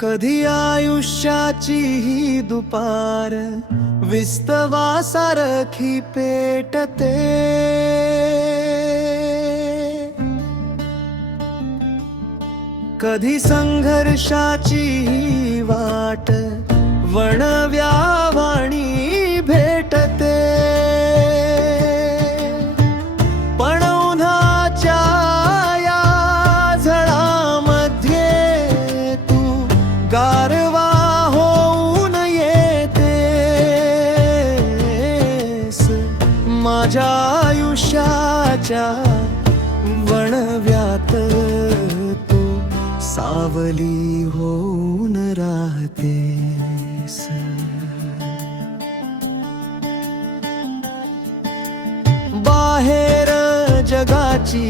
कधी आयुष्याची ही दुपार विस्तवासारखी पेटते. कधी संघर्षाची ही वाट वणव्या गारवा होऊन येतेस माझ्या आयुष्याच्या वणव्यात तू सावली होऊन राहतेस बाहेर जगाची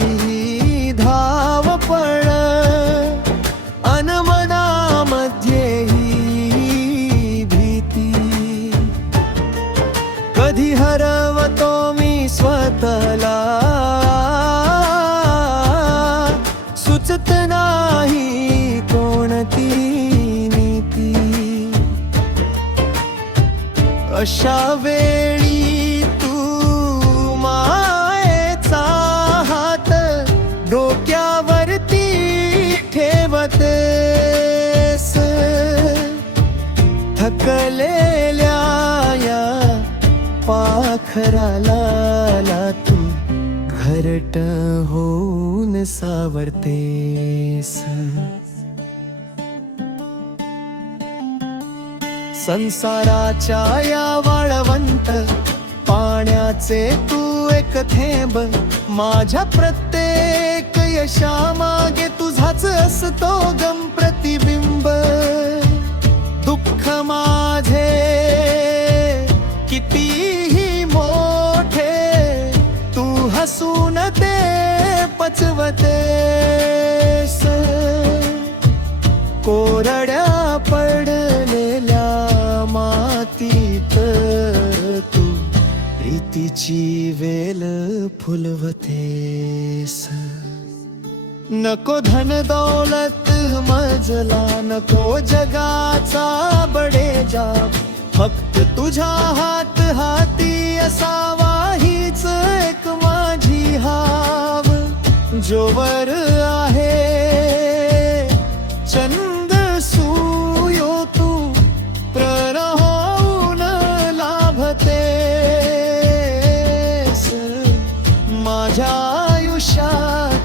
हरवतो मी स्वतःला. सुचत नाही कोणती नीती. अशा वेळी तू मायेचा हात डोक्यावरती ठेवतेस. थकलेल्या पाखराला तू घरट होऊन सावरतेस. संसाराच्या या वाळवंत पाण्याचे तू एक थेंब माझ्या प्रत्येक यशामागे तुझाच असतो गंप्र. कोरड्या पडलेल्या मातीत तू प्रीतीची वेल फुलवतेस. नको धन दौलत मजला नको जगाचा बडेजा. फक्त तुझ्या हात हाती असावा हीच एक माझी हाव. जोवर आहे चंद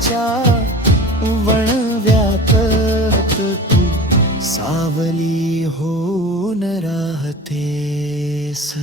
वनाच्या वणव्यात तू. सावली हो न राहतेस.